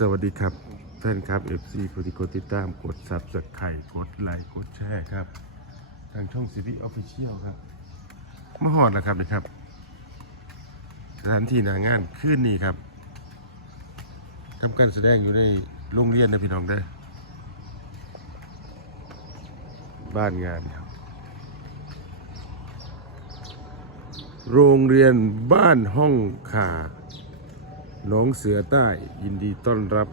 สวัสดีครับแฟนครับ FC ผู้ที่กดติดตามกดซับสไครต์กดไลค์กดแชร์ครับ ทางช่องซีรีส์ออฟฟิเชียลครับมาหอดแล้วครับนะครับ สถานที่หนางานคืนนี้ครับทำการแสดงอยู่ในโรงเรียนนะพี่น้องได้ บ้านงานครับ โรงเรียนบ้านห้องขา น้องเสือใต้ยินดีต้อนรับ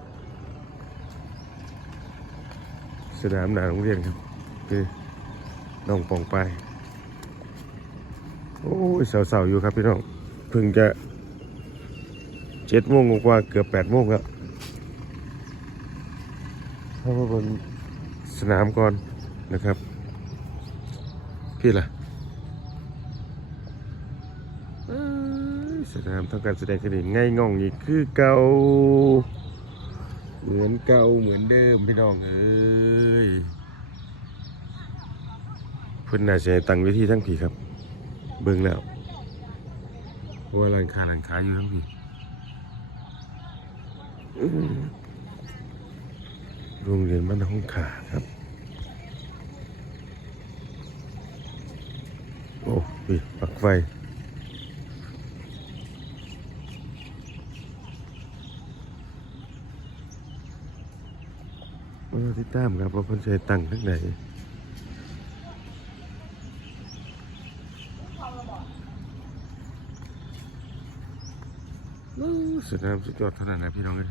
สนามหนาโรงเรียนครับคือน้องปองไป โอ้ยสาวๆอยู่ครับพี่น้องเพิ่งจะเจ็ดโมงกว่าเกือบแปดโมงแล้วเข้ามาบนสนามก่อนนะครับ พี่ล่ะ สนามทำการแสดงคดีง่ายง่องอีกคือเก่าเหมือนเก่าเหมือนเดิมพี่น้องเอ้ยเพิ่นน่าจะให้ตั้งเวทีทั้งผีครับ เบิ่งแล้วเพราะว่าร้านค้าร้านค้าอยู่ทั้งผีโรงเรียนบ้านห้องขาครับโอ้พี่ปักไฟ มาติดตามครับว่าเพิ่นใช้ตังค์ทั้งไหนอู้สนามสุดยอดเท่านั้นนะพี่น้องเอ้ย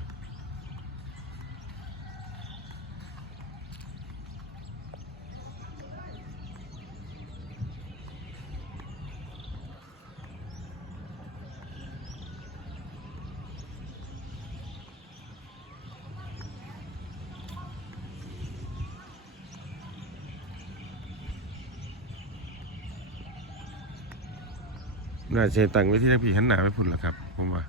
น่าจะใช้ตังค์ไว้ที่ทั้งพี่หันหน้าไปพุ่นละครับ ผมว่า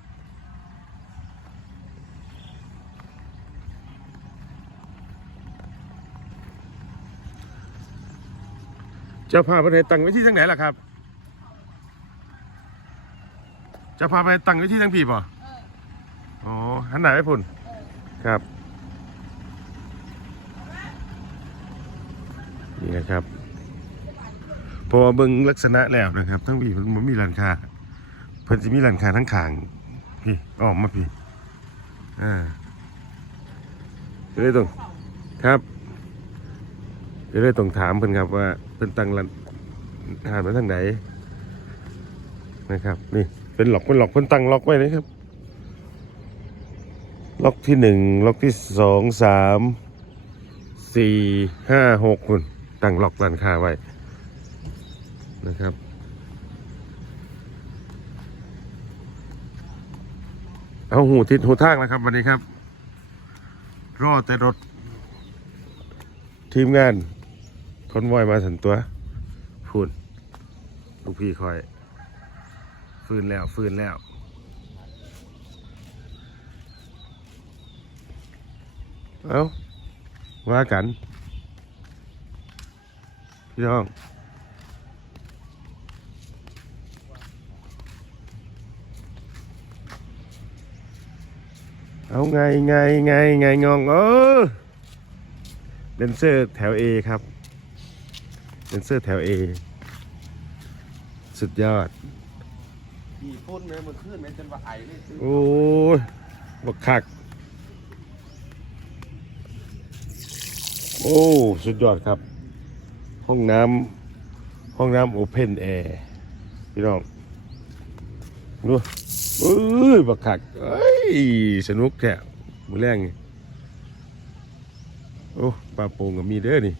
เจะพาไปไหนตังค์ไว้ที่ทั้งไหนล่ะครับจะพาไปตังค์ไว้ที่ทั้งพี่ป่ะอ๋อหันหน้าไปพุ่นครับ นี่นะครับเพ ราะว่าเบิ่งลักษณะแล้วนะครับ ทั้งพี่เพิ่นมีร้านค้าเพิ่นสิมีร้านค้าทั้งข้างพี่ออกมาพี่อ่าเลยต้องครับเลยต้องถามเพิ่นครับว่าเพิ่นตั้งร้านอาหารมาทางไหนนะครับ นี่เป็นล็อกเป็นล็อกเพิ่นตั้งล็อกไว้นะครับ ล็อกที่หนึ่งล็อกที่สองสามสี่ห้าหกคุณตั้งล็อกร้านค้าไว้ นะครับ เอาหูทิศหูทางแล้วครับวันนี้ครับ รอแต่รถ ทีมงานคอนวอยมาสันตัวพูดลูกพี่คอย ฟื้นแล้วฟื้นแล้วเอาว่ากัน พี่น้อง เอาไงไงไงไงงองเออเดนเซอร์แถว A ครับเดนเซอร์แถว A สุดยอดขี่พ่นเลยมันขึ้นไหมจนว่าไอเลยซื้อโอ้ยบักคัก โอ้ สุดยอดครับ ห้องน้ำห้องน้ำโอเพนแอร์พี่น้อง ดูเอ้ยบักคักเอ้ยสนุกแท้มือแรงนี่โอ้ปลาโป่งก็มีเด้อนี่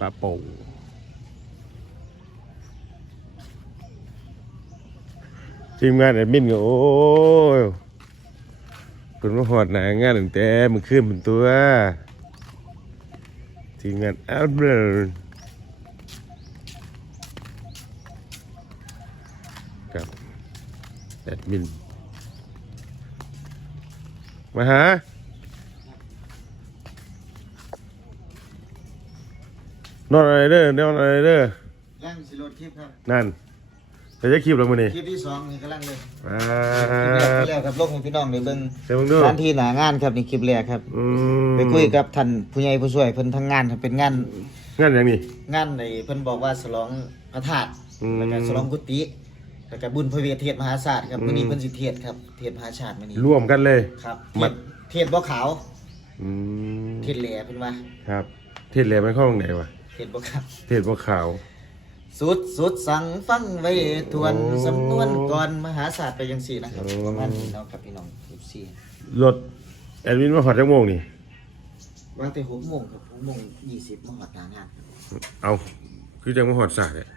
ปลาโป่งทีมงานแอดมินก็โอ้ยเป็นมาหอดหนางานตั้งแต่มันขึ้นเป็นตัวทีมงานเอาเบอร์กับแอ ดมิน มาหา นอนอะไรเด้อนอนอะไรเด้อแรงสิโรดคลิปครับนั่นแต่จะคลิปแล้วมื้อนี้คลิปที่สองนี่กำลังเลยอ่าคลิปแรกครับลงให้พี่น้องได้เบิ่งเดี๋ยวมึงดูสถานที่หนางานครับนี่คลิปแรกครับ อืมไปคุยกับท่านผู้ใหญ่ผู้ช่วยเพิ่นทั้งงานครับเป็นงาน งั้นอย่างนี้ งานในเพิ่นบอกว่าฉลองพระธาตุอืม แล้วก็ฉลองกุฏิ แล้วก็บุญพระเวทเทศมหาศาสตร์ครับมื้อนี้เพิ่นสิเทศครับ เทศมหาชาติมื้อนี้ร่วมกันเลย ครับมัเทดศเทศบ่ขาวอืมเทศแหล่เพิ่นว่าครับ เทศแหลมันเข้าตรงไหนวะเทศบ่ขาวเทศบ่ขาว สุดสุดสั่งฟังไว้ทวนสำนวนก่อนมหาศาสตร์ไปจังซี่นะครับประมาณนี้เนาะครับพี่น้อง14รถแอดมินมาหอดจังโมงนี่ ว่าแต่6โมงครับ6โมง20มาฮอดหน้างานครับเอาคือจังมาหอดสายเนี่ย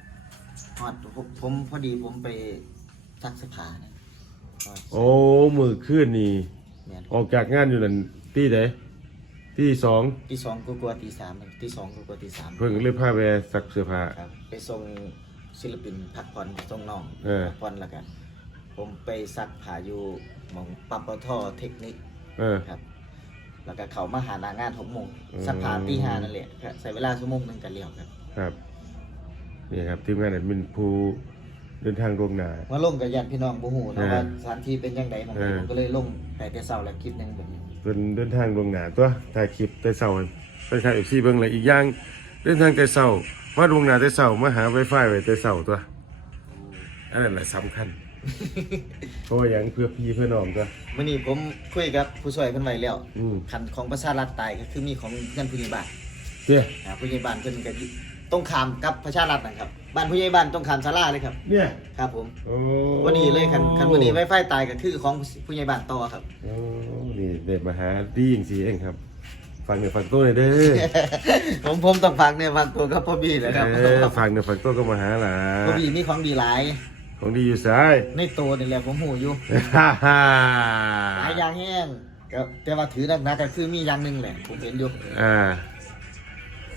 ฮอดผมผมพอดีผมไปซักเสื้อผ้าเนี่ยฮอดโอ้มือขึ้นนี่ แม่นออกจากงานอยู่นั่นที่ไหนที่สองตีสองกลัวาๆตีสามตีสองกลัวาๆตีสามเพิ่งเลยพาไปซักเสื้อผ้า ครับ ไปส่งศิลปินพักผ่อนส่งน้องเออ พักผ่อนแล้วกันผมไปซักผ้าอยู่หมองปั๊มปตทเทคนิคเออ ครับ แล้วก็เขามาหาหนางานหกโมงอืมซักผ้าตีห้านั่นแหละครับใส่เวลาชั่วโมงหนึงกันเลี้ยวครับ ครับ นี่ครับทีมงานแอดมินผู้เดินทางลวงหนามาลงกับญาติพี่น้องบ่ฮู้เอนะอว่าสถานที่เป็นยังไงผมเออ ผมก็เลยลงไปแต่เช้าแล้วคลิปหนึงแบบนี้เป็นเดินทางลวงหนาตัวถ่ายคลิปแต่เศร้าเป็นใครเอฟซีเบิ้งเลยอีกอย่างเดินทางแต่เศร้ามาลวงหนาแต่เศร้ามาหาไวไฟไว้แต่เศร้าตัวอันนั้นแหละสำคัญ เพราะว่าอย่างเพื่อพี่เพื่อน้องตัว มื้อนี้ผมคุยกับผู้ช่วยเพิ่นไว้แล้วอืม คันของประชารัฐตายก็คือมีของเงินผู้ใหญ่บ้านเจ้ยอ่าผู้ใหญ่บ้านเพิ่นก็อยู่ ตรงข้ามกับประชารัฐนะครับ บ้านผู้ใหญ่บ้านตรงข้ามศาลาเลยครับ เนี่ยครับผมโอ้วันนี้เลยคันคันวันนี้ไวไฟตายก็คือของผู้ใหญ่บ้านต่อครับ โอ้นี่เด็ดมาหาดีจริงๆเองครับ ฟังเนื้อฟังตัวหน่อยเด้อ ผมผมต้องฟังเนี่ยฟังตัวกับพ่อบีแหละครับเออฟังเนื้อฟังตัวก็มาหาล่ะพ่อบีมีของดีหลายของดีอยู่ซ้าย ในตัวนี่แหละผมหูอยู่ฮ่าฮ่าหลายอย่างแห้งก็แต่ว่าถือหนักๆก็คือมีอย่างหนึงแหละผมเห็นอยู่ อ่า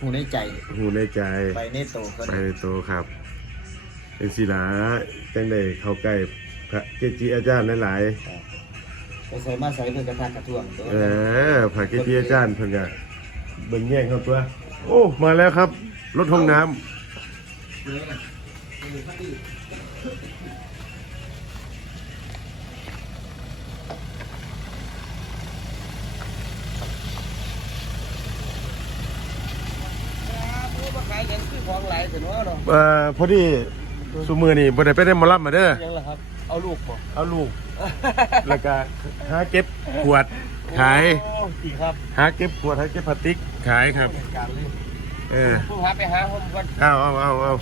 หูในใจหูในใจ ไปในโตก็ไปในโตครับเป็นศิลาจังได้เข้าใกล้พระเกจิอาจารย์หลายไปใส่มาใส่เพื่อกระทากกระท่วงตัวๆเออพระเกจิอาจารย์เพิ่นก็เบิ่งแย่งครับตัว โอ้มาแล้วครับ รถห้องน้ำ เลยนะนี่พอดี ขายเงินคือของไหลเสร็จแล้วเนาะเอ่อพอดีสุมือนี่บ่ได้ไปได้หมารับมาเด้อยังล่ะครับ เอาลูกบ่เอาลูก แล้วก็หาเก็บขวดขาย โอ้กี่ครับหาเก็บขวดหาเก็บพลาสติกขายครับเหตุการณ์เลยเออ ผู้หาไปหาผมก่อนเอาเอาเอาเอา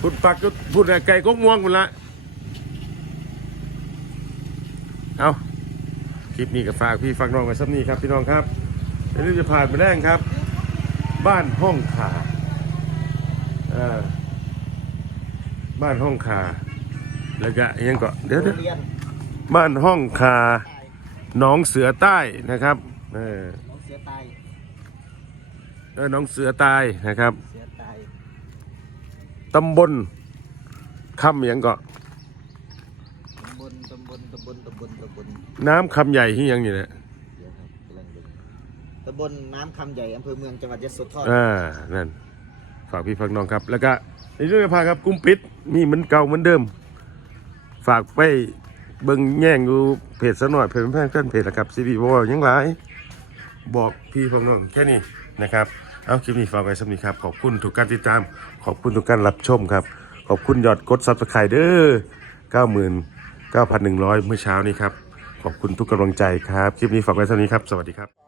พูดปักก็พูดแต่ไก่กกม่วงหมดละเอาคลิปนี้ก็ฝากพี่ฝากน้องไว้สักนี้ครับพี่น้องครับเดี๋ยวเราจะผ่านไปแรงครับ บ้านห้องขาเออบ้านห้องขาแล้วก็อิหยังก็เดี๋ยวเดี๋ยวเรียนบ้านห้องคาหน้องเสือใต้นะครับเออน้องเสียตายเออหน้องเสือใต้นะครับเสียตายตำบลคำหยังก็ตำบลตำบลตำบลตำบลตำบลน้ำคำใหญ่ที่ยังอยู่เนี่ย เดี๋ยวครับกำลังดู ตำบลน้ำคำใหญ่อำเภอเมืองจังหวัดยะโสธรอ่านั่นฝากพี่ฝากน้องครับ แล้วก็ในเรื่องพาครับกุ้งปิดมีเหมือนเก่าเหมือนเดิม ฝากไปเบิ่งแย่งดูเพจซะหน่อยเพจแฟนเพจละครับซีบีบอกยังหลายบอกพี่ฝากน้องแค่นี้นะครับเอาคลิปนี้ฝากไว้สำนี้ครับ ขอบคุณทุกการติดตาม ขอบคุณทุกการรับชมครับ ขอบคุณยอดกดซับสไครเดอร์99,100เมื่อเช้านี้ครับ ขอบคุณทุกกำลังใจครับ คลิปนี้ฝากไว้เท่านี้ครับ สวัสดีครับ